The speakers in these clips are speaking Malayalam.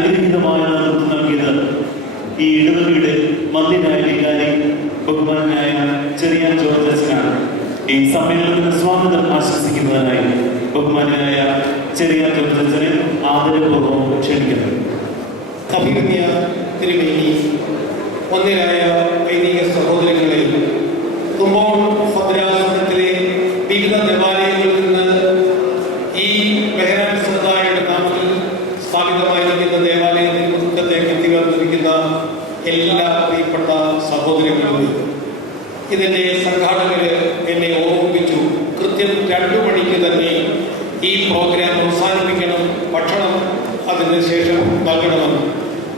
അനുഗ്രഹീതമായ നേതൃത്വം നൽകിയത് ഈ ഇടവകയുടെ മധ്യനായ വികാരി ബഹുമാനായ ചെറിയാൻ ജോർജ് അച്ഛനാണ്. ഈ സമ്മേളനത്തിന് സ്വാഗതം ആശംസിക്കുന്നതിനായി ബഹുമാനായ ചെറിയാൻ ജോർജ് അച്ഛനെ ആദരപൂർവ്വം ക്ഷണിക്കുന്നു. അഭിമന്യ തിരുമേനി, ഒന്നിനായ വൈദിക സഹോദരങ്ങളെ, കുമ്പോൺ ഭദ്രാസനത്തിലെ വിവിധ ദേവാലയങ്ങളിൽ നിന്ന് ഈ ബഹ്റാൻ സമുദായയുടെ നാമത്തിൽ സ്ഥാപിതമായിരിക്കുന്ന ദേവാലയത്തിൽ മുഖത്തേക്ക് എത്തിവന്നിരിക്കുന്ന എല്ലാ പ്രിയപ്പെട്ട സഹോദരങ്ങളും, ഇതിൻ്റെ സംഘാടകര് എന്നെ ഓർമ്മിപ്പിച്ചു, കൃത്യം 2 മണിക്ക് തന്നെ ഈ പ്രോഗ്രാം അവസാനിപ്പിക്കണം, ഭക്ഷണം അതിന് ശേഷം നൽകണമെന്ന്.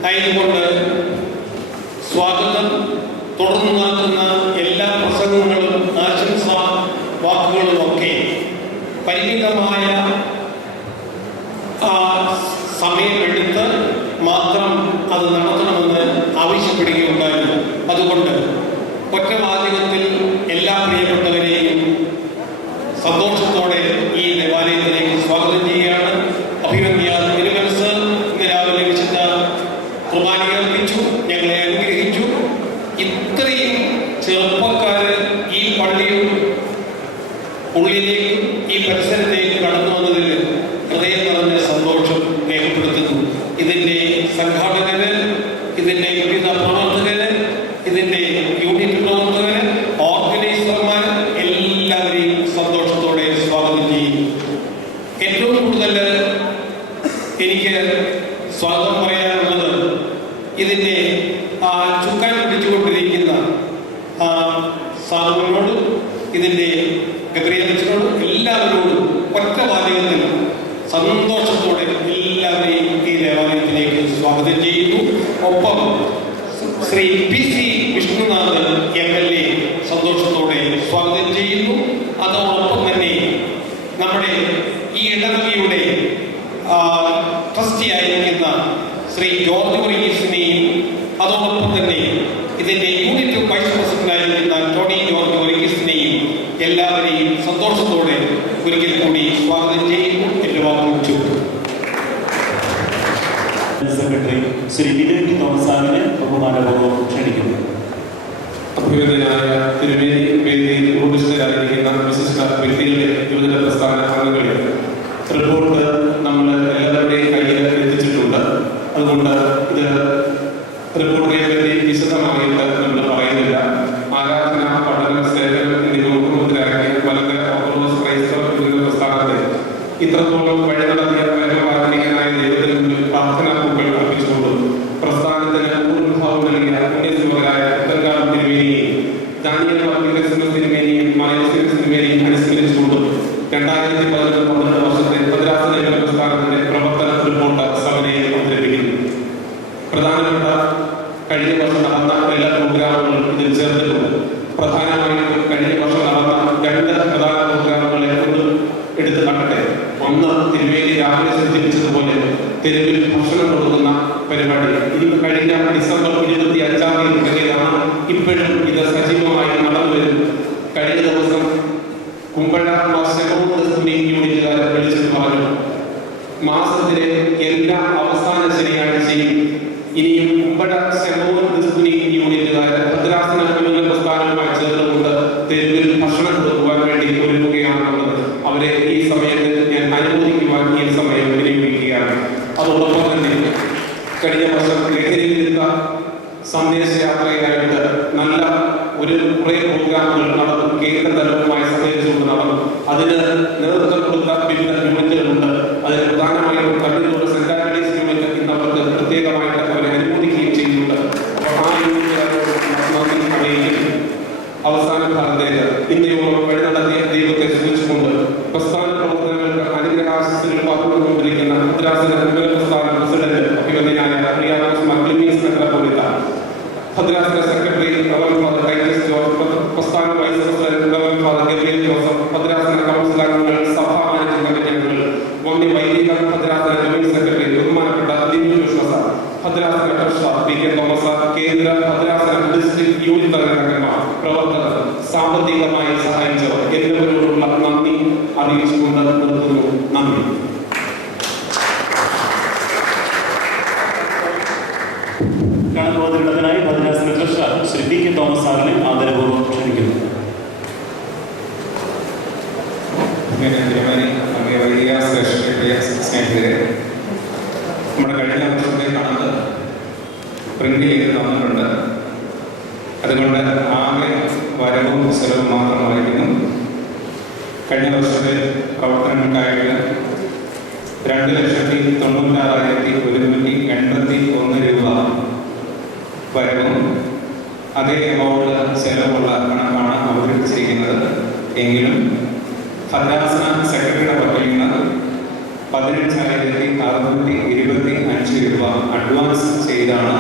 ആയതുകൊണ്ട് സ്വാഗതം തുടർന്ന് നടത്തുന്ന എല്ലാ പ്രസംഗങ്ങളും ആശംസാ വാക്കുകളും ഒക്കെ പരിമിതമായ സമയമെടുത്ത് മാത്രം അത് നടത്തണമെന്ന് ആവശ്യപ്പെടുകയുണ്ടായിരുന്നു. അതുകൊണ്ട് ഒറ്റവാചകത്തിൽ എല്ലാ പ്രിയപ്പെട്ടവരെയും സന്തോഷത്തോടെ ഈ ദേവാലയത്തിലേക്ക് സ്വാഗതം ചെയ്യുകയാണ്. അഭിമന്യ തിരുമനസ് ഇന്ന് രാവിലെ വിശുദ്ധ കുർബാന അർപ്പിച്ചു, ഞങ്ങളെ അനുഗ്രഹിച്ചു. ഇത്രയും ചെറുപ്പക്കാര് ഈ പള്ളിയും ഉള്ളിലേക്കും ഈ പരിസരത്തേക്ക് കടന്നു വന്നതിൽ ഹൃദയം നിറഞ്ഞ സന്തോഷം രേഖപ്പെടുത്തുന്നു. ഇതിൻ്റെ സംഘാടകര്, ഇതിൻ്റെ വിവിധ പ്രവർത്തകര്, ഇതിൻ്റെ യൂണിറ്റ് പ്രവർത്തകര്, ഓർഗനൈസർമാർ എല്ലാവരെയും സന്തോഷത്തോടെ സ്വാഗതം ചെയ്യും. ഏറ്റവും കൂടുതൽ എനിക്ക് സ്വാഗതം പറയാനുള്ളത് ഇതിൻ്റെ ചുക്കാൻ പിടിച്ചുകൊണ്ടിരിക്കുന്ന സാധുവിനോടും ഇതിൻ്റെ ഗബ്രിയേലച്ചനോടും എല്ലാവരോടും ഒറ്റ വാചകത്തിൽ സന്തോഷത്തോടെ എല്ലാവരെയും ഈ ദേവാലയത്തിലേക്ക് സ്വാഗതം ചെയ്യുന്നു. ഒപ്പം ശ്രീ PC വിഷ്ണുനാഥ് MLA സന്തോഷത്തോടെ സ്വാഗതം ചെയ്യുന്നു. അതോടൊപ്പം തന്നെ നമ്മുടെ ഈ ഇടവകയുടെ ട്രസ്റ്റി ആയിരിക്കുന്ന ശ്രീ ജോർജ് വർഗീസിനെയും അതോടൊപ്പം തന്നെ ഇതിൻ്റെ യൂണിറ്റ് വൈസ് പ്രസിഡന്റ് ആയിരിക്കുന്ന ടോണി ജോർജ് വർഗീസിനെയും എല്ലാവരെയും സന്തോഷത്തോടെ ഒരിക്കൽ കൂടി സ്വാഗതം ചെയ്യുന്നു. എന്റെ വാക്കുകൾ സെക്രട്ടറി ശ്രീ വിവേക് തോമസാവിനെ ബഹുമാനപൂർവ്വം ക്ഷണിക്കുന്നു. അഭിനന്ദനായ തിരുമേനി, വേദിയിൽ ഉപവിഷ്ടരായിരിക്കുന്ന വിശിഷ്ട വ്യക്തികളുടെ യുവജന പ്രസ്ഥാന അംഗങ്ങളെ, റിപ്പോർട്ട് നമ്മൾ എല്ലാവരുടെയും കയ്യിൽ എത്തിച്ചിട്ടുണ്ട്. അതുകൊണ്ട് ഇത് റിപ്പോർട്ടിനെ പറ്റി വിശദമായിട്ട് നമ്മൾ പറയുന്നില്ല. ആരാധന, പഠനം, സേവനം എന്നിവ മുഖ്യമന്ത്രിയാക്കിയ മലങ്കര ഓർത്തഡോക്സ് ക്രൈസ്തവ യുവജന പ്രസ്ഥാനത്തെ ഇത്രത്തോളം വഴി നടത്തിയ പരമാധികാരനായ ദൈവത്തിന് മുന്നിൽ പ്രാർത്ഥനാ പൂക്കൾ അർപ്പിച്ചുകൊണ്ടും പ്രസ്ഥാനത്തിന് പൂർണ്ണഭാവം നൽകിയ പുണ്യസുമകരായ ഉത്തരകാലം തിരുമേനിയെയും ദാനിയേൽ വർഗീസിന്റെ തിരുമേനിയും മായോസിന്റെ തിരുമേനിയും അനുസ്മരിച്ചുകൊണ്ടും 2011-12 വർഷത്തെ ഭദ്രാസന യുവജന പ്രസ്ഥാനത്തിന്റെ പ്രവർത്തന റിപ്പോർട്ട് സഭയിൽ അവതരിപ്പിക്കുന്നു. പ്രധാനപ്പെട്ട കഴിഞ്ഞ വർഷം നടന്ന എല്ലാ പ്രോഗ്രാമുകളും ഇതിൽ ചേർത്തിട്ടുണ്ട്. പ്രധാനമായിട്ടും കഴിഞ്ഞ വർഷം നടന്ന 2 പ്രധാന പ്രോഗ്രാമുകളെ ഒന്ന് എടുത്തു കാട്ടട്ടെ. ഒന്ന്, തിരുമേനി രാവിലെ സൂചിപ്പിച്ചതുപോലെ തെരുവിൽ ഭക്ഷണം കൊടുക്കുന്ന പരിപാടി. ഇത് കഴിഞ്ഞ ഡിസംബർ 25-ാം തീയതി തുടങ്ങിയതാണ്. ഇപ്പോഴും ഇത് സജീവമായി നടന്നു വരുന്നു. കഴിഞ്ഞ ദിവസം കുമ്പഴ യൂണിറ്റുകാരെ വിളിച്ചിട്ട് പറഞ്ഞു, മാസത്തിലെ എല്ലാ അവസാന ശനിയാഴ്ചയും ഇനിയും കുമ്പഴ യൂണിറ്റുകാരെ ഭദ്രാസന യുവജന പ്രസ്ഥാനവുമായി ചേർന്നുകൊണ്ട് തെരുവിൽ ഭക്ഷണം കൊടുക്കുവാൻ വേണ്ടി ഒരുങ്ങുകയാണെന്നുള്ളത് അവരെ ഈ സമയത്ത് ഞാൻ അനുമോദിക്കുവാൻ ഈ സമയം വിനിയോഗിക്കുകയാണ്. അതോടൊപ്പം തന്നെ കഴിഞ്ഞ വർഷം ലഹരിവിരുദ്ധ സന്ദേശയാത്രയായിട്ട് നല്ല കുറേ പ്രോഗ്രാമുകൾ നടന്നു. കേന്ദ്ര തലവുമായി സഹകരിച്ചുകൊണ്ട് നടന്നു. അതിന് നേതൃത്വം കൊടുത്ത വിവിധ യൂണിറ്റുകളുണ്ട്. അതിന് പ്രധാനമായും കണ്ണൂർ സെന്റ് ആന്റണീസ് യൂണിറ്റ് ഇന്നവർക്ക് പ്രത്യേകമായിട്ട് അവരെ അനുമോദിക്കുകയും ചെയ്യുന്നുണ്ട്. അപ്പോൾ ആ യൂണിറ്റുകാരോട് നന്ദി അറിയിക്കുന്നു. അവസാന ഭാഗത്തേക്ക് ഇന്ത്യയോളം വഴി നടത്തിയ ദൈവത്തെ സൂചിച്ചുകൊണ്ട് പ്രസ്ഥാന പ്രവർത്തനങ്ങൾക്ക് അനുഗ്രഹാശിസുകൾ പകർന്നുകൊണ്ടിരിക്കുന്ന ഭദ്രാസന യുവജന പ്രസ്ഥാന പ്രസിഡന്റ് അഭിനന്ദനായ പ്രിയാനോസ് മക്ലിമീസ് മെത്രാപ്പൊലീത്ത, ഭദ്രാസന secretary reverend father Titus George, പ്രസ്ഥാന vice president reverend father Gabriel Joseph, ഭദ്രാസന കൗൺസിൽ അംഗങ്ങൾ, സഭാ മാനേജിംഗ് കമ്മിറ്റി അംഗങ്ങൾ, വന്യ വൈദിക ഭദ്രാസന ജോയിന്റ് സെക്രട്ടറി ബഹുമാനപ്പെട്ട ദിനു ജോഷ്, ഭദ്രാസന ട്രഷറർ PK തോമസ്, കേന്ദ്ര ഭദ്രാസന ഡിസ്ട്രിക്ട് യൂണിറ്റ് അംഗന്മാർ, പ്രവർത്തകർ, സാമ്പത്തികമായി സഹായിച്ചവർ എല്ലാവരോടുള്ള നന്ദി അറിയിച്ചുകൊണ്ട് നിർത്തുന്നു. നന്ദി. ടി കെ തോമസ് സാറിനെ ആദരപൂർവ്വം ക്ഷണിക്കുന്നു. നമ്മുടെ കഴിഞ്ഞ വർഷത്തെ കണക്ക് പ്രിന്റ് ചെയ്ത് തന്നിട്ടുണ്ട്. അതുകൊണ്ട് ആകെ വരവും ചെലവും മാത്രമായിരുന്നു. കഴിഞ്ഞ വർഷത്തെ പ്രവർത്തനങ്ങൾക്കായിട്ട് 2,96,181 രൂപ വരവും അതേ എമൗണ്ട് ചെലവുള്ള കണക്കാണ് അവതരിപ്പിച്ചിരിക്കുന്നത്. എങ്കിലും ഭദ്രാസന സെക്രട്ടറിയുടെ പക്കൽ നിന്ന് 15,625 രൂപ അഡ്വാൻസ് ചെയ്താണ്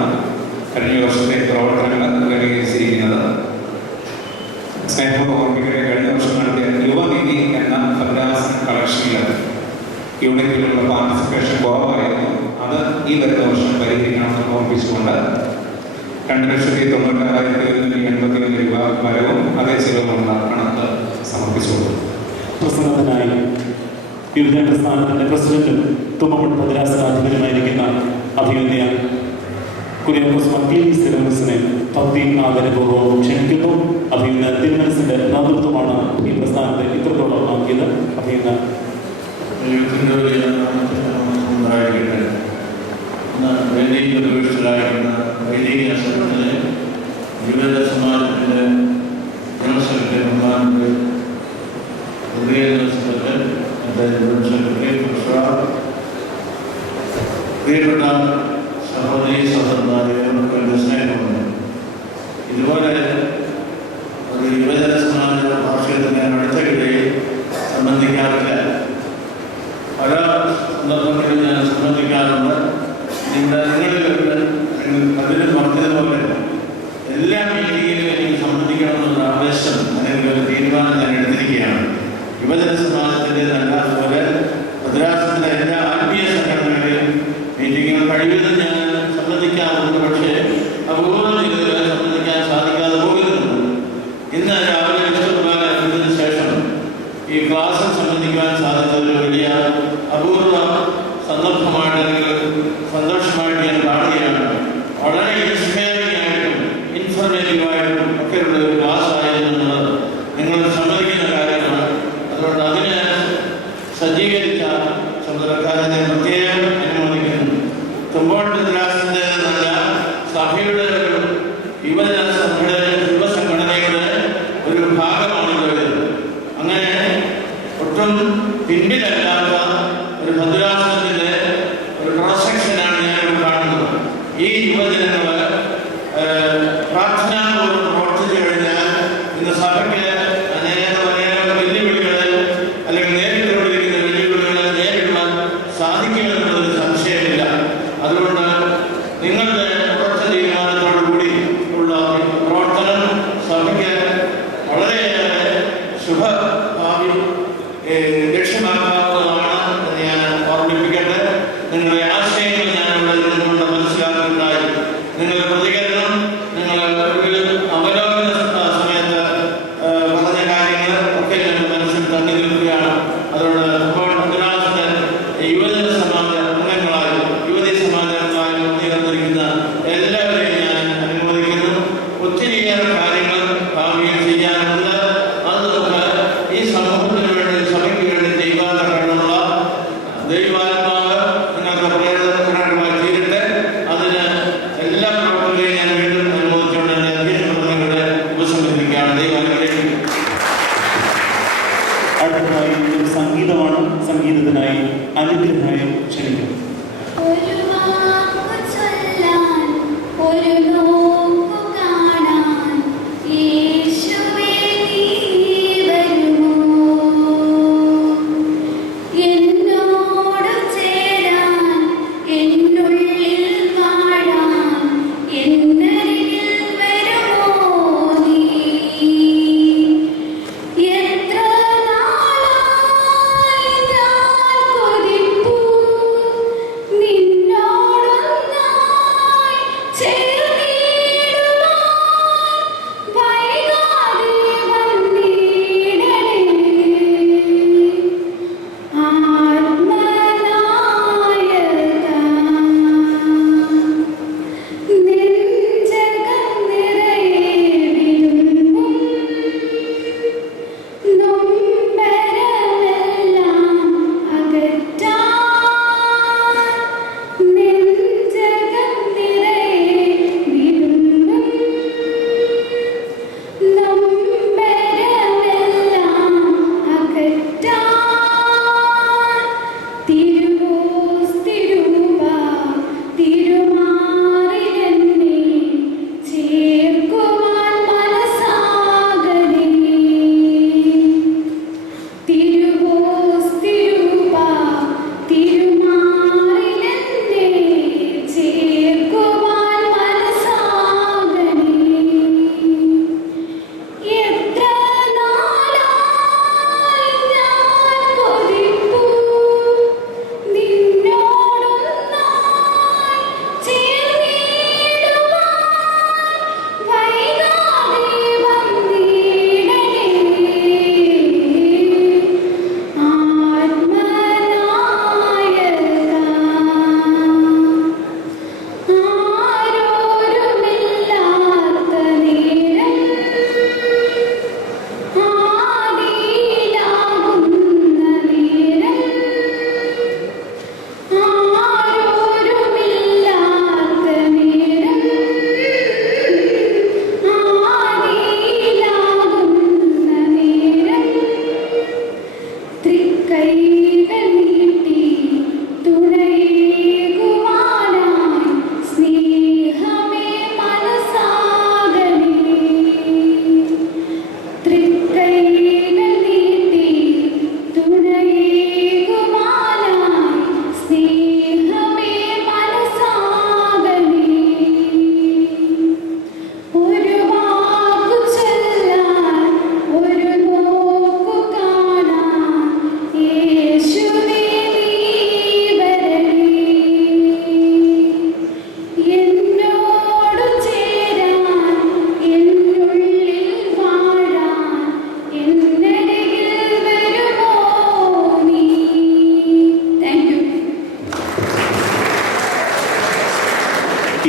കഴിഞ്ഞ വർഷത്തെ പ്രവർത്തനങ്ങൾ ക്രമീകരിച്ചിരിക്കുന്നത്. സ്നേഹോപകർമ്മികളെ കഴിഞ്ഞ വർഷം നടത്തിയ യുവനിധി എന്ന ഭദ്രാസന കളക്ഷനിൽ യൂണിറ്റിലുള്ള പാർട്ടിസിപ്പേഷൻ കുറവായിരുന്നു. അത് ഈ വരുന്ന വർഷം പരിഹരിക്കണമെന്ന് ഓർമ്മിപ്പിച്ചുകൊണ്ട് 2,96,181 രൂപ വരവും അതേ ചെലവുമുള്ള കണക്ക് സമർപ്പിച്ചുകൊണ്ടു. പ്രസംഗത്തിനായി യുവജന പ്രസ്ഥാനത്തിന്റെ പ്രസിഡന്റും തുമ്പമൺ ഭദ്രാസനാധിപനുമായിരിക്കുന്ന അഭിനന്ദ കുര്യാക്കോസ് മർക്ലീസ് തിരുമനസിനെ ഭക്തി ആദരപൂർവ്വം ക്ഷണിക്കുന്നു. അഭിനന്ദ തിരുമനസിന്റെ നേതൃത്വമാണ് ഈ പ്രസ്ഥാനത്തെ ഇത്രത്തോളം ആക്കിയത്. അഭിനന്ദ വൈദിക സംഘത്തിലെ യുവജന സമാജത്തിൻ്റെ ജനറൽ സെക്രട്ടറി ബഹുമാനപ്പെട്ട പ്രിയപ്പെട്ട സഹോദരി സഹോദരന്മാരെയൊക്കെ എൻ്റെ സ്നേഹമുണ്ട്. ഇതുപോലെ ഒരു യുവജന സമാജ വാർഷികത്തിന് ഞാൻ അടുത്തിടയിൽ സംബന്ധിക്കാറില്ല. പല സന്ദർഭങ്ങളിൽ ഞാൻ സംബന്ധിക്കാറുണ്ട്. അതിന് പറഞ്ഞതുപോലെ എല്ലാ മീറ്റിങ്ങിലും എനിക്ക് സംബന്ധിക്കണമെന്നുള്ള ആവേശം അല്ലെങ്കിൽ ഒരു തീരുമാനം ഞാൻ എടുത്തിരിക്കുകയാണ്. യുവജന സമാജത്തിൻ്റെതല്ല പോലെ ഭദ്രാസനത്തിലെ എല്ലാ ആത്മീയ സംഘടനകളിലും മീറ്റിങ്ങുകൾ കഴിയുന്നത് ഞാൻ സംബന്ധിക്കാറുണ്ട്. പക്ഷേ അപൂർവം ചെയ്തത് സംബന്ധിക്കാൻ സാധിക്കാതെ പോകുന്നുണ്ട്. ഇന്ന് രാവിലെ വിശുദ്ധ ശേഷം ഈ ക്ലാസ്സിൽ സംബന്ധിക്കാൻ സാധിച്ചത് വലിയ അപൂർവ സന്ദർഭമായിട്ട് അല്ലെങ്കിൽ സന്തോഷമായിട്ട് ഞാൻ കാണുകയാണ്. വളരെ ഇൻസ്പയറിംഗ് ആയിട്ടും ഇൻഫോർമേറ്റീവായിട്ടും ഒക്കെയുള്ള ഒരു ക്ലാസ് ആയിരുന്നത് നിങ്ങൾ സമ്മതിക്കുന്ന കാര്യമാണ്. അതുകൊണ്ട് അതിനെ സജ്ജീകരിച്ച ചുമതലക്കാരെ ഞാൻ പ്രത്യേകം അനുമോദിക്കുന്നു. തുമ്പോൺ ഭദ്രാസനത്തിൻ്റെ നല്ല സഭയുടെ ഒരു യുവജന യുവസംഘടനയുടെ ഒരു ഭാഗമാണിത്. അങ്ങനെ ഒട്ടും പിൻപിലല്ലാത്ത ഒരു ഭദ്രാസനത്തിൻ്റെ ഒരു ക്രോസ് സെക്ഷനാണ് ഞാനിവിടെ കാണുന്നത്. ഈ യുവജനങ്ങൾ പ്രാർത്ഥനാപൂർവ്വം പ്രവർത്തിച്ചു കഴിഞ്ഞാൽ ഇന്ന് സഭയ്ക്ക് അനേകം വെല്ലുവിളികളെ അല്ലെങ്കിൽ നേരിട്ടുകൊണ്ടിരിക്കുന്ന വെല്ലുവിളികളെ നേരിടുവാൻ സാധിക്കുമെന്നുള്ളതിൽ സംശയമില്ല. അതുകൊണ്ട് നിങ്ങളുടെ ഉറച്ച തീരുമാനത്തോടുകൂടി ഉള്ള പ്രവർത്തനം സഭയ്ക്ക് വളരെയേറെ ശുഭഭാവി ലക്ഷ്യമാക്കാവുന്നതാണ് എന്ന് ഞാൻ ഓർമ്മിപ്പിക്കട്ടെ. നിങ്ങളുടെ ആശയങ്ങൾ ഞാനിവിടെ നിന്നുകൊണ്ട് മനസ്സിലാക്കുന്നുണ്ടായി. നിങ്ങളുടെ പ്രതികരണം, നിങ്ങളുടെ അവലോകന സമയത്ത് പറഞ്ഞ കാര്യങ്ങൾ ഒക്കെ ഞങ്ങൾ മനസ്സിൽ തങ്ങി നിൽക്കുകയാണ്. അതുകൊണ്ട് ഇപ്പോൾ ഭദ്രാസനത്തെ യുവജന സമാജ അംഗങ്ങളായി യുവതി സമാജ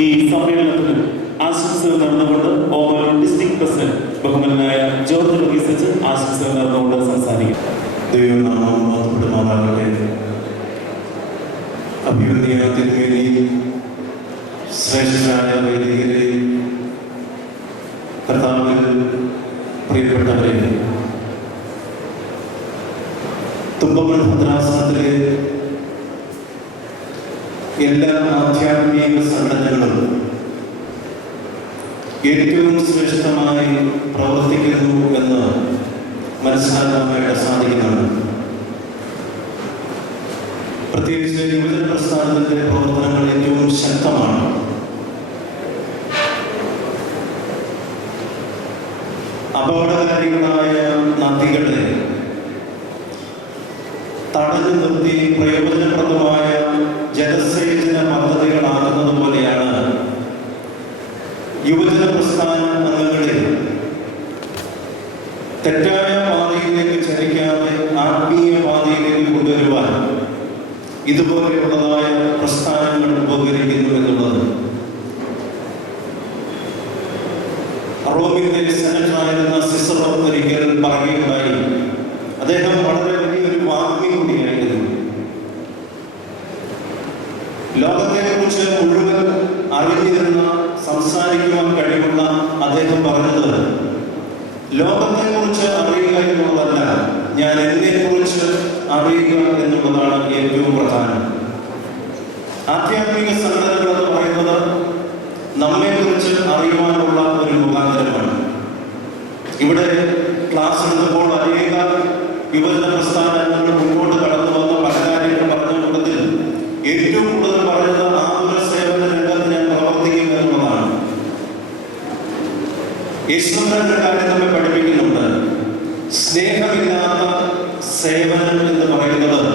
ഈ സമ്മേളനത്തിന് ആശംസകൾ നടന്നുകൊണ്ട് ഓമലൂർ ഡിസ്ട്രിക്ട് പ്രസിഡന്റ് ബഹുമാനായ ജോർജ് വർഗീസ് അച്ഛൻ ആശംസകൾ നടന്നുകൊണ്ട് സംസാരിക്കും. ദൈവനാമം മഹത്വപ്പെടുമാറാകട്ടെ. അഭിവന്യ തിരുമേനി, ശ്രേഷ്ഠരായ വൈദികരെ, കർത്താവിൽ പ്രിയപ്പെട്ടവരെ, തുമ്പമൺ ഭദ്രാസനത്തിലെ എല്ലാ ആധ്യാത്മിക സംഘടനകളും ഏറ്റവും ശ്രേഷ്ഠമായി പ്രവർത്തിക്കുന്നു എന്ന് മനസ്സിലാക്കാനായിട്ട് സാധിക്കുന്നതാണ്. പ്രത്യേകിച്ച് യുവജന പ്രസ്ഥാനത്തിന്റെ പ്രവർത്തനങ്ങൾ ഏറ്റവും ശക്തമാണ്. അപകടകാരികളായ നദികളെ തടഞ്ഞു നിർത്തി പ്രയോജനപ്രദമായ ജലസേചന പദ്ധതികളാകുന്നത് പോലെയാണ് യുവജന പ്രസ്ഥാന അംഗങ്ങളെ തെറ്റായ പാതയിലേക്ക് ചലിക്കാതെ ആത്മീയ പാതയിലേക്ക് കൊണ്ടുവരുവാൻ ഇതുപോലെയുള്ളതായ പ്രസ്ഥാനങ്ങൾ ഉപകരിക്കുന്നു എന്നുള്ളത് റോമിന്റെ സെനറ്ററായിരുന്ന സിസറോ ഒരിക്കൽ പറയുകയുണ്ടായി. അദ്ദേഹം വളരെ വലിയൊരു വാഗ്മി കൂടിയായിരുന്നു. ലോകത്തെക്കുറിച്ച് മുഴുവൻ അറിഞ്ഞിരുന്ന സംസാരിക്കുവാൻ കഴിവുള്ള അദ്ദേഹം പറഞ്ഞത്, ലോകത്തെക്കുറിച്ച് അറിയുക എന്നുള്ളതല്ല, ഞാൻ എന്നെക്കുറിച്ച് അറിയുക എന്നുള്ളതാണ് ഏറ്റവും പ്രധാനം. ആധ്യാത്മിക സംഘടനകൾ എന്ന് പറയുന്നത് നമ്മെക്കുറിച്ച് അറിയുവാനുള്ള ഒരു മുഖാന്തരമാണ്. ഇവിടെ ക്ലാസ് എടുത്തപ്പോൾ അനേക യുവജന പ്രസ്ഥാനങ്ങൾ മുന്നോട്ട് കടന്നു വന്ന പല കാര്യങ്ങൾ പറഞ്ഞ കൂട്ടത്തിൽ ഏറ്റവും കൂടുതൽ പറഞ്ഞത് ആതുര സേവന രംഗത്ത് ഞാൻ പ്രവർത്തിക്കും എന്നുള്ളതാണ്. യേശുവിന്റെ കാര്യം നമ്മെ പഠിപ്പിക്കുന്നുണ്ട്. സ്നേഹമില്ലാത്ത സേവനം എന്ന് പറയുന്നത്,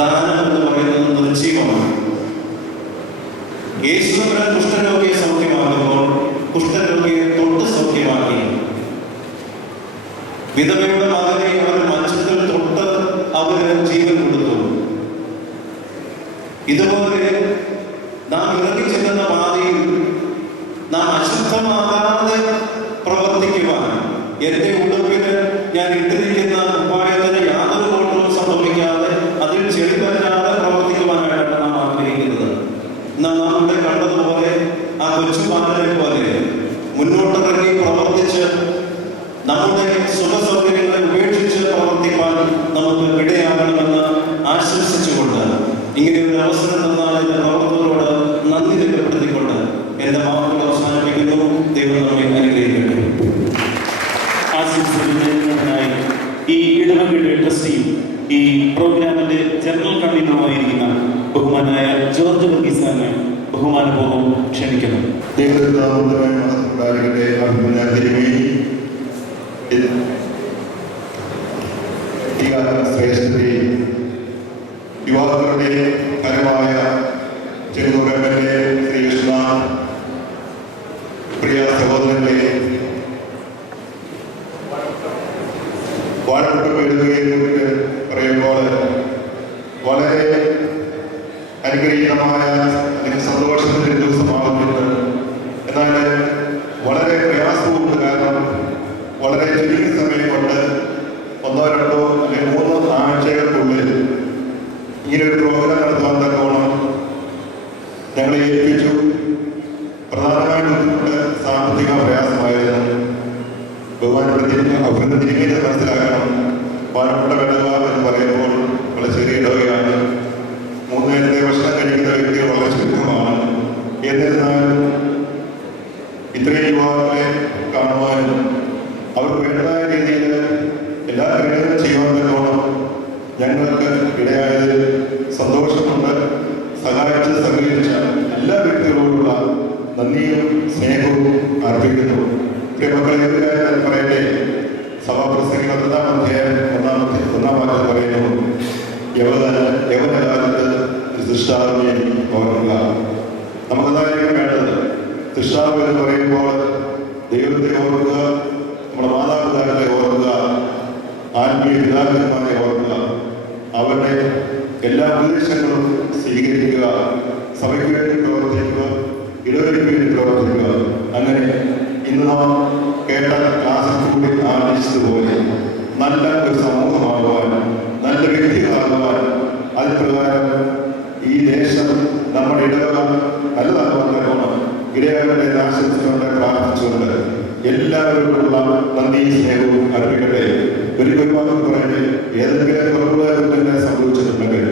ദാനം എന്ന് പറയുന്നത് നിർജീവമാണ്. യേശുവിനെ കുഷ്ഠരോഗിയെ സൗഖ്യമാകുമ്പോൾ കുഷ്ഠരോഗിയെ തൊട്ട് സൗഖ്യമാക്കി. വിധവയുടെ മകനെ അവർ മഞ്ചത്തിൽ തൊട്ട് അവര് ജീവൻ കൊടുത്തു. ഇതുപോലെ നാം ഇറങ്ങി ചെല്ലുന്ന പാതയിൽ നാം അശുദ്ധമാകാതെ പ്രവർത്തിക്കുവാൻ, എന്റെ ഉടുപ്പിന് ഞാൻ ഇട്ടിരിക്കുന്ന ഉപായത്തിന് യാതൊരു കോട്ടവും സംഭവിക്കാതെ അതിൽ ചെളി വരാതെ പ്രവർത്തിക്കുവാനായിട്ടാണ് നാം ആഗ്രഹിക്കുന്നത്. എന്നാൽ നാം ഇവിടെ കണ്ടതുപോലെ ആ കൊച്ചുപാലനെ പോലെ മുന്നോട്ടിറങ്ങി പ്രവർത്തിച്ച് നമ്മുടെ സുഖസൗകര്യങ്ങളെ ഉപേക്ഷിച്ച് പ്രവർത്തിക്കാൻ നമുക്ക് ഇടയാകണമെന്ന് ആശംസിച്ചുകൊണ്ട് ഇങ്ങനെ ഒരു അവസരം തന്നാൽ എന്റെ പ്രവർത്തകരോട് നന്ദി രേഖപ്പെടുത്തിക്കൊണ്ട് എന്റെ വാക്കുകൾ അവസാനിപ്പിക്കുന്നു. ദൈവം നമ്മെ അനുഗ്രഹിക്കട്ടെ. ആശംസകളിനായി ഈ ഇടവകയുടെ ട്രസ്റ്റിയും ഈ പ്രോഗ്രാമിന്റെ ജനറൽ കൺവീനറുമായിരിക്കുന്ന ബഹുമാനായ ജോർജ് വർഗീസാനെ ബഹുമാനപൂർവ്വം ക്ഷണിക്കുന്നു. യുവാക്കളുടെ പരമായ ചെറുതുറമ്പന്റെ ശ്രീകൃഷ്ണ, പ്രിയ സഹോദരങ്ങളെ, വാഴപ്പെട്ട പേരുകളെ കുറിച്ച് പറയുമ്പോൾ വളരെ അനുഗ്രഹീതമായ സന്തോഷത്തിന്റെ ദിവസമാകുന്നുണ്ട്. എന്നാൽ വളരെ പ്രയാസവുമുണ്ട്. കാരണം വളരെ ചുരുങ്ങിയ സമയം കൊണ്ട് 1, 2 അല്ലെങ്കിൽ 3 ആഴ്ചകൾക്കുള്ളിൽ ഇങ്ങനൊരു പ്രോഗ്രാം നടത്തുവാൻ തക്കോണം ഞങ്ങളെ ഏൽപ്പിച്ചു. പ്രധാനമായിട്ട് സാമ്പത്തിക പ്രയാസമായിരുന്നു. അഭിനന്ദിക്കുന്നത് മനസ്സിലാക്കണം. പാലപ്പെട്ട വെള്ളവ എന്ന് പറയുമ്പോൾ വളരെ ചെറിയ ഇടവകയാണ്. 3 നേരത്തെ ഭക്ഷണം കഴിക്കുന്ന വ്യക്തികൾ വളരെ ചുരുക്കമാണ്. എന്നിരുന്നാലും ഇത്രയും യുവാക്കളെ കാണുവാനും അവർക്ക് വേണ്ടതായ രീതിയിൽ എല്ലാ കാര്യങ്ങളും ചെയ്യുവാൻ തക്കോണം ഞങ്ങൾക്ക് ഇടയായതിൽ സന്തോഷമുണ്ട്. സഹായിച്ച് സഹകരിച്ച എല്ലാ വ്യക്തികളോടുള്ള നന്ദിയും സ്നേഹവും അർപ്പിക്കുന്നു. പ്രിയമക്കളെ, ഒരു കാര്യം പറയട്ടെ. സഭാപ്രസംഗം 1-ാം അധ്യായം 1-ാം വാക്യം പറയുന്നു, യവനകാലത്ത് സൃഷ്ടാവിനെ ഓർക്കുക. നമുക്കതായിരിക്കും വേണ്ടത്. സൃഷ്ടാവ് എന്ന് പറയുമ്പോൾ ദൈവത്തെ ഓർക്കുക, നമ്മുടെ മാതാപിതാക്കളെ ഓർക്കുക, ആത്മീയ പിതാക്കന്മാരെ ഓർക്കുക, അവരുടെ എല്ലാ ഉപദേശങ്ങളും സ്വീകരിക്കുക, സഭയ്ക്ക് വേണ്ടി പ്രവർത്തിക്കുക, ഇടവയ്ക്ക് വേണ്ടി പ്രവർത്തിക്കുക. അങ്ങനെ ഇന്ന് നാം കേട്ട ക്ലാസ്സിൽ കൂടി ആലോചിച്ചതുപോലെ നല്ല ഒരു സമൂഹമാകുവാൻ, നല്ല വ്യക്തികളാകുവാൻ, അതിന് പ്രകാരം ഈ ദേശം നമ്മുടെ ഇടവക നല്ലതാകുവാൻ തരമാണ് ഇടവകയുടെ ആശംസിച്ചുകൊണ്ട് പ്രാർത്ഥിച്ചുകൊണ്ട് എല്ലാവരോടുള്ള നന്ദി സ്നേഹവും അർപ്പിക്കട്ടെ. ഒരിക്കൽ വാക്ക് പറയട്ടെ, ഏതെങ്കിലും കുറവുകൾ സംഭവിച്ചിട്ടുണ്ടെങ്കിൽ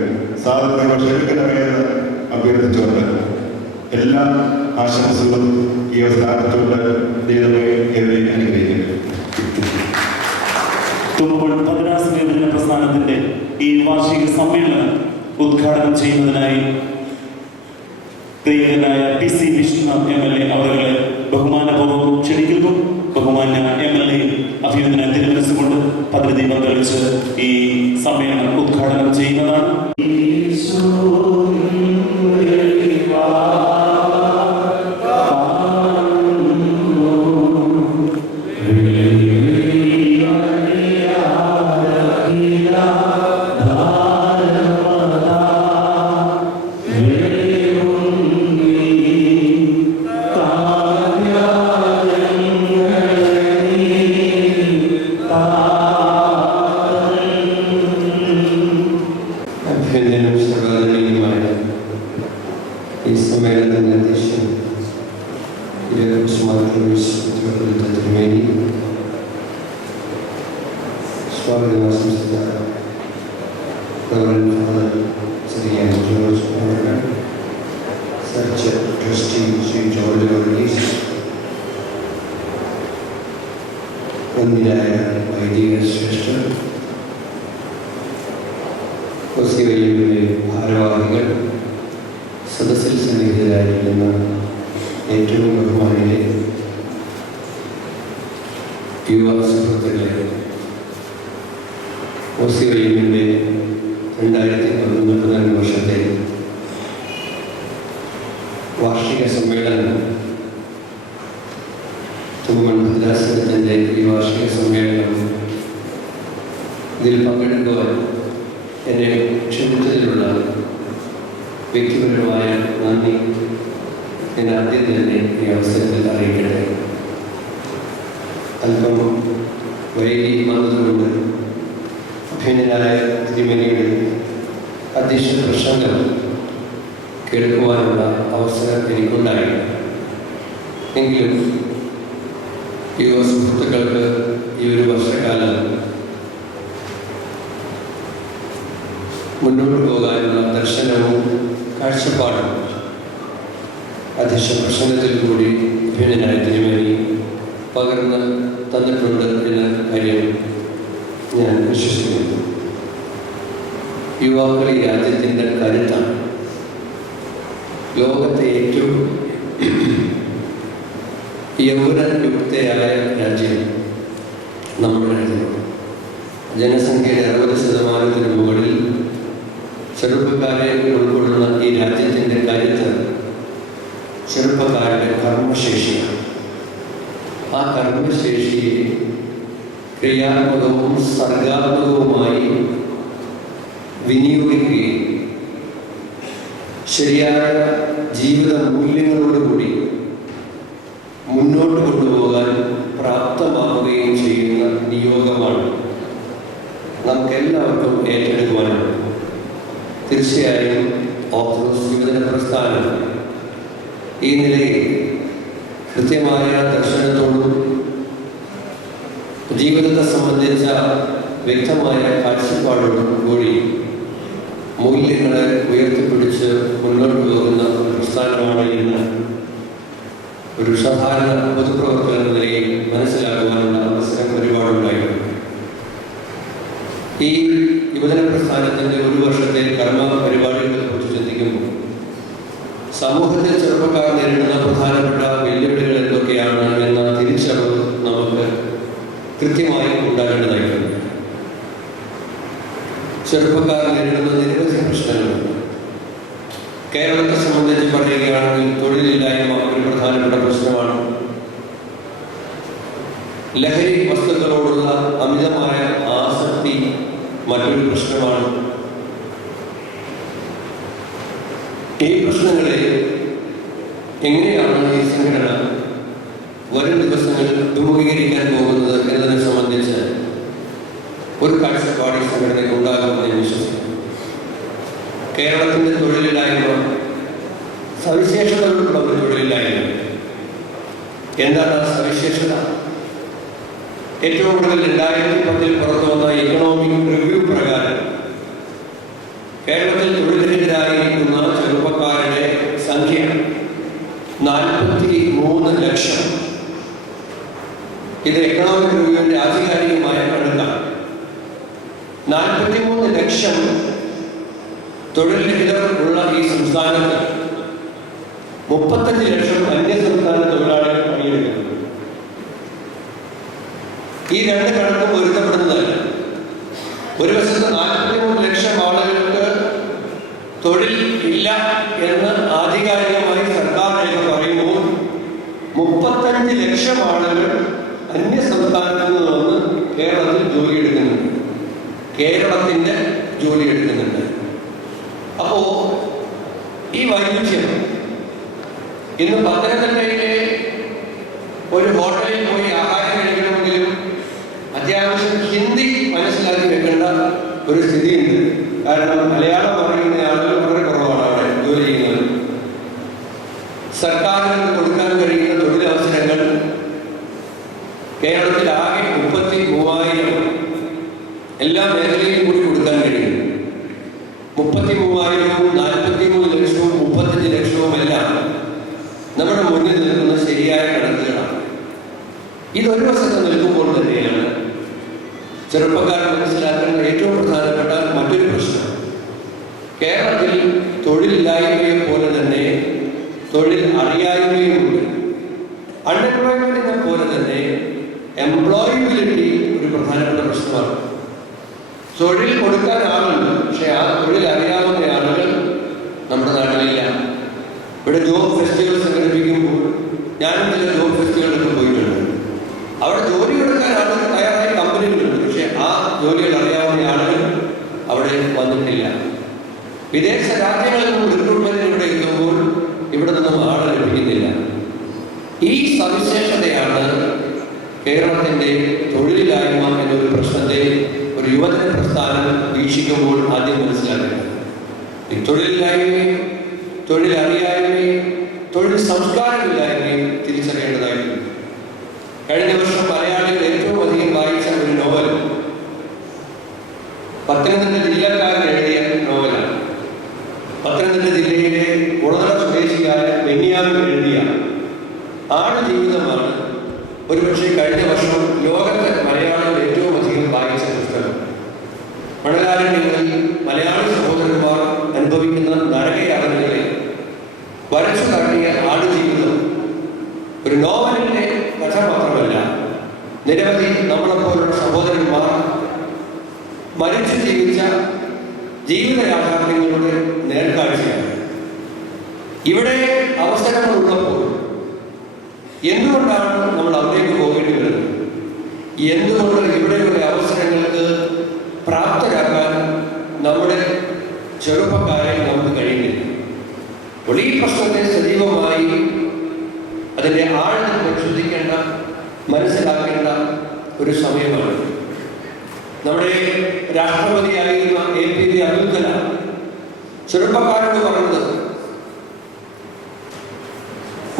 സാധനങ്ങൾ ക്ഷമിക്കണമെന്ന് അഭ്യർത്ഥിച്ചുകൊണ്ട് എല്ലാ ആശംസകളും ഈ അവസരത്തിലൂടെ ദൈവമേ ഏവരെയും അനുഗ്രഹിക്കുന്നു. തുമ്പുൾ ഭദ്രാസന യുവജന പ്രസ്ഥാനത്തിന്റെ ഈ വാർഷിക സമ്മേളനം ഉദ്ഘാടനം ചെയ്യുന്നതിനായി പ്രിയങ്കരനായ PC വിഷ്ണുനാഥ് MLA അവരെ ബഹുമാനപൂർവ്വം ക്ഷണിക്കുന്നു. ബഹുമാന്യ MLA അഭിനന്ദന തിരുമനസ്സുകൊണ്ട് പതിവ് തെളിച്ച് ഈ സമ്മേളനം ഉദ്ഘാടനം ചെയ്യുന്നതാണ്. ഈ സമ്മേളനത്തിന്റെ അധ്യക്ഷൻ തിരുമേനി, സ്വാഗതം ആശംസിച്ച ട്രസ്റ്റി ശ്രീ ജോർജ് വർഗീസ്, ഒന്നിനായ വൈദിക ശ്രേഷ്ഠർ, കൊസിവലിയുടെ ഭാരവാഹികൾ, സദസ്സിൽ സന്നിഹിതരായിരിക്കുന്ന ഏറ്റവും ബഹുമാനിലെ യുവ സുഹൃത്തുക്കളെ, കൊസിവലിയുടെ 2014 വർഷത്തെ വാർഷിക സമ്മേളനം, തുമ്പുൾ ഭദ്രാസനത്തിൻ്റെ ഈ വാർഷിക സമ്മേളനം ഇതിൽ പങ്കെടുക്കുവാൻ എന്നെ ക്ഷണിച്ചതിലുള്ള വ്യക്തിപരമായ നന്ദി ഞാൻ ആദ്യം തന്നെ ഈ അവസരത്തിൽ അറിയിക്കട്ടെ. അല്പം വൈകി വന്നതുകൊണ്ട് അഭിനന്ദനായ തിരുമേനിയുടെ അധ്യക്ഷ പ്രസംഗം കേൾക്കുവാനുള്ള അവസരം എനിക്കുണ്ടായി. എങ്കിലും യുവ സുഹൃത്തുക്കൾക്ക് ഈ ഒരു വർഷക്കാലം മുന്നോട്ട് പോകാനുള്ള ദർശനവും കാഴ്ചപ്പാടും അധ്യക്ഷ പ്രസംഗത്തിൽ കൂടി അഭിനന്ദനായ തിരുമേനി പകർന്ന് തന്നിട്ടുണ്ട് എന്ന കാര്യം ഞാൻ വിശ്വസിക്കുന്നു. യുവാക്കൾ ഈ രാജ്യത്തിൻ്റെ കരുത്താണ്. ലോകത്തെ ഏറ്റവും യൗവനയുക്തയായ രാജ്യം നമ്മുടെ രാജ്യമാണ്. ജനസംഖ്യയുടെ 60% മുകളിൽ ചെറുപ്പക്കാരെ ഉൾക്കൊള്ളുന്ന ഈ രാജ്യത്തിൻ്റെ കരുത്ത് ചെറുപ്പക്കാരുടെ കർമ്മശേഷിയാണ്. ആ കർമ്മശേഷിയെ ക്രിയാത്മകവും സർഗാത്മകവുമായി വിനിയോഗിക്കുകയും ശരിയായ ജീവിത മൂല്യങ്ങളോടുകൂടി മുന്നോട്ട് കൊണ്ടുപോകാൻ പ്രാപ്തമാവുകയും ചെയ്യുന്ന നിയോഗമാണ് നമുക്കെല്ലാവർക്കും ഏറ്റെടുക്കുവാനുള്ളത്. തീർച്ചയായും ഓർത്തഡോക്സ് യുവജന പ്രസ്ഥാനം ഈ നിലയിൽ കൃത്യമായ ദർശനത്തോടും ജീവിതത്തെ സംബന്ധിച്ച വ്യക്തമായ കാഴ്ചപ്പാടോടും കൂടി മൂല്യങ്ങളെ ഉയർത്തിപ്പിടിച്ച് മുന്നോട്ട് പോകുന്ന ഒരു പ്രസ്ഥാനമാണ് എന്ന് ഒരു സാധാരണ പൊതുപ്രവർത്തകർ എന്ന നിലയിൽ മനസ്സിലാക്കുവാനുള്ള അവസരം ഒരുപാടുണ്ടായിരുന്നു. ഈ യുവജന പ്രസ്ഥാനത്തിൻ്റെ ഒരു വർഷത്തെ കർമ്മ പരിപാടികളെ കുറിച്ച് ചിന്തിക്കുമ്പോൾ സമൂഹത്തിൽ ചെറുപ്പക്കാർ നേരിടുന്ന പ്രധാനപ്പെട്ട വെല്ലുവിളികൾ എന്തൊക്കെയാണ് എന്ന തിരിച്ചറിവ് നമുക്ക് കൃത്യമായി ഉണ്ടാകേണ്ടതായിട്ടുണ്ട്. ചെറുപ്പക്കാർ നേരിടുന്ന നിരവധി പ്രശ്നങ്ങളുണ്ട്. കേരളത്തെ സംബന്ധിച്ച് പറയുകയാണെങ്കിൽ തൊഴിലില്ലായ്മ ഒരു പ്രധാനപ്പെട്ട പ്രശ്നമാണ്. ലഹരി വസ്തുക്കളോടുള്ള അമിതമായ ആസക്തി മറ്റൊരു പ്രശ്നമാണ്. ഈ പ്രശ്നങ്ങളെ എങ്ങനെയാണ് ഈ സംഘടന വരും ദിവസങ്ങളിൽ അഭിമുഖീകരിക്കാൻ പോകുന്നത് എന്നതിനെ സംബന്ധിച്ച് ഒരു കാഴ്ചപ്പാട് ഈ സംഘടനയ്ക്ക് ഉണ്ടാകുമെന്ന് ഞാൻ വിശ്വസിക്കുന്നു. കേരളത്തിൻ്റെ തൊഴിലില്ലായ്മ സവിശേഷതകളുള്ള ഒരു തൊഴിലില്ലായ്മ. എന്താണ് ആ സവിശേഷത? ഏറ്റവും കൂടുതൽ 2010 പുറത്തു വന്ന എക്കണോമിക് റിവ്യൂ പ്രകാരം കേരളത്തിൽ തൊഴിലിരഹിതരായിരിക്കുന്ന ചെറുപ്പക്കാരുടെ സംഖ്യ 43 ലക്ഷം. ഇത് എക്കണോമിക് റിവ്യൂവിന്റെ ആധികാരികമായ കണക്കാണ്. 43 ലക്ഷം തൊഴിൽരഹിതർ ഉള്ള ഈ സംസ്ഥാനത്ത് 35 ലക്ഷം അന്യസംസ്ഥാന തൊഴിലാളികൾ പണിയെടുക്കുന്നു. ഈ രണ്ട് കണക്കും പൊരുത്തപ്പെടുന്നതല്ല. ഒരു വശത്ത് 43 ലക്ഷം ആളുകൾക്ക് തൊഴിൽ ഇല്ല എന്ന് ആധികാരികമായി സർക്കാർ രേഖ പറയുമ്പോൾ 35 ലക്ഷം ആളുകൾ അന്യ സംസ്ഥാനത്ത് നിന്ന് വന്ന് കേരളത്തിൽ ജോലിയെടുക്കുന്നുണ്ട്. കേരളത്തിൻ്റെ ജോലിയെടുക്കുന്നുണ്ട്. അപ്പോ ഈ വൈരുദ്ധ്യം ഇന്ന് പത്തനംതിട്ടയിലെ ഒരു ഹോട്ടലിൽ പോയി ആഹാരം കഴിക്കണമെങ്കിലും അത്യാവശ്യം ഹിന്ദി മനസ്സിലാക്കി വെക്കേണ്ട ഒരു സ്ഥിതിയുണ്ട്. കാരണം മലയാളം അറിയുന്ന ആളുകൾ വളരെ കുറവാണ് അവിടെ ജോലി ചെയ്യുന്നത്. സർക്കാരിന് കൊടുക്കാൻ കഴിയുന്ന തൊഴിലവസരങ്ങൾ കേരളത്തിൽ ആകെ 33,000 എല്ലാ മേഖലയിലും കൂടി കൊടുക്കാൻ കഴിയും. 33,000-ഉം 43 ലക്ഷവും 35 ലക്ഷവും എല്ലാം നമ്മുടെ മുന്നിൽ നിൽക്കുന്ന ശരിയായ കണക്കുകളാണ്. ഇതൊരു വശത്ത് നിൽക്കുമ്പോൾ തന്നെയാണ് ചെറുപ്പക്കാർ മനസ്സിലാക്കേണ്ട ഏറ്റവും പ്രധാനപ്പെട്ട മറ്റൊരു പ്രശ്നം. കേരളത്തിൽ തൊഴിലില്ലായ്മയെ പോലെ തന്നെ തൊഴിൽ അറിയായ്മയുമുണ്ട്. അൺഎംപ്ലോയ്മെന്റിനെ പോലെ തന്നെ എംപ്ലോയബിലിറ്റി ഒരു പ്രധാനപ്പെട്ട പ്രശ്നമാണ്. തൊഴിൽ കൊടുക്കാൻ ആളുണ്ട്, പക്ഷെ ആ തൊഴിൽ അറിയാവുന്ന ആളുകൾ നമ്മുടെ നാട്ടിലില്ല. ഇവിടെ ജോബ് ഫെസ്റ്റിവൽ സംഘടിപ്പിക്കുമ്പോൾ ഞാനും ചില ജോബ് ഫെസ്റ്റിവലൊക്കെ പോയിട്ടുണ്ട്. അവിടെ ജോലി കൊടുക്കാൻ ആളുകൾ തയ്യാറായ കമ്പനികളുണ്ട്, പക്ഷെ ആ ജോലികൾ അറിയാവുന്ന ആളുകൾ അവിടെ വന്നിട്ടില്ല. വിദേശ രാജ്യങ്ങളിൽ നിന്നും റിക്രൂട്ട്മെന്റിന് ഇവിടെ എത്തുമ്പോൾ ഇവിടെ നിന്നും ആളെ ലഭിക്കുന്നില്ല. ഈ സവിശേഷതയാണ് കേരളത്തിൻ്റെ തൊഴിലില്ലായ്മ എന്നൊരു പ്രശ്നത്തെ ഒരു യുവജന പ്രസ്ഥാനം വീക്ഷിക്കുമ്പോൾ ആദ്യം മനസ്സിലാക്കേണ്ടത്. ഈ തൊഴിലില്ലായ്മയും തൊഴിലറിയായ്മയും തൊഴിൽ സംസ്കാരമില്ലായ്മയും തിരിച്ചറിയേണ്ടതായിട്ടുണ്ട്. കഴിഞ്ഞ വർഷം മലയാളികൾ ഏറ്റവും അധികം വായിച്ച ഒരു നോവൽ പത്തനംതിട്ട ജില്ലക്കാരൻ എഴുതിയ നോവലാണ്. പത്തനംതിട്ട ജില്ലയിലെ കുളനട സ്വദേശിയായ ബെന്യാമിൻ എഴുതിയ ആടുജീവിതമാണ് ഒരുപക്ഷെ കഴിഞ്ഞ വർഷം ലോകത്തെ മലയാളികൾ ഏറ്റവും അധികം വായിച്ച പുസ്തകം. മണലാരണ്യങ്ങളിൽ മലയാളി സഹോദരന്മാർ അനുഭവിക്കുന്ന നരകയാതനകളെ വരച്ചു കാട്ടിയ ആടുജീവിതം ഒരു നോവലിന്റെ കഥ മാത്രമല്ല, നിരവധി നമ്മളെപ്പോലുള്ള സഹോദരന്മാർ മരിച്ചു ജീവിച്ച ജീവിത യാഥാർത്ഥ്യങ്ങളുടെ നേർക്കാഴ്ചയാണ്. ഇവിടെ അവസരങ്ങളുള്ളപ്പോൾ എന്തുകൊണ്ടാണ് നമ്മൾ അവിടേക്ക് പോകേണ്ടി വരുന്നത്? എന്തുകൊണ്ട് ഇവിടെയുള്ള അവസരങ്ങൾക്ക് പ്രാപ്തരാക്കാൻ നമ്മുടെ ചെറുപ്പക്കാരെ നമുക്ക് കഴിയുന്നില്ല? അപ്പോൾ ഈ പ്രശ്നത്തെ സജീവമായി അതിൻ്റെ ആഴത്തിൽ പരിശോധിക്കേണ്ട, മനസ്സിലാക്കേണ്ട ഒരു സമയമാണ്. നമ്മുടെ രാഷ്ട്രപതിയായിരുന്ന APJ അബ്ദുൽ കലാം ചെറുപ്പക്കാരോട് പറഞ്ഞത്